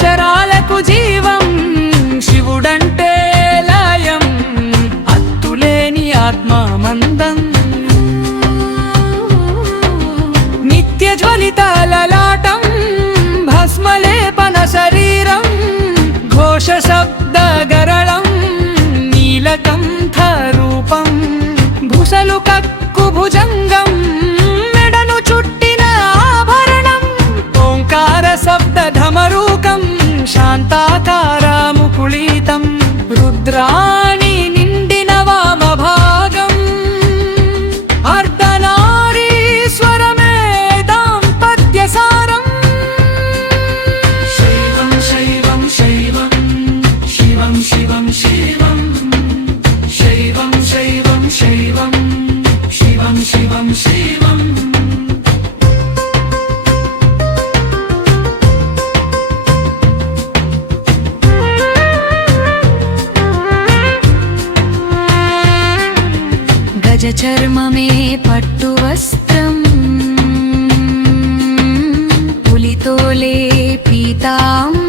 చరాలకు జీవం, శివుడంటే లయం, అత్తులేని ఆత్మామందం. నిత్య జ్వలిత లలాటం, భస్మలేపన శరీరం, ఘోష శబ్ద గరళం, నీలకంఠ రూపం, భుసలు కక్కు భుజంగం, మెడను చుట్టిన ఆభరణం, ఓంకార శబ్ద ధమరూకం, శాంతాకార ముకుళితం, రుద్రాణి నిండిన వామ భాగం, అర్ధనారీశ్వరమే దాంపత్య సారం. శైవం శైవం శైవం, శివం శివం శివం, శైవం శైవం శైవం, శివం శివం శివం. గజ చర్మమే పట్టు వస్త్రం, పులితోలే పీతాంబరం,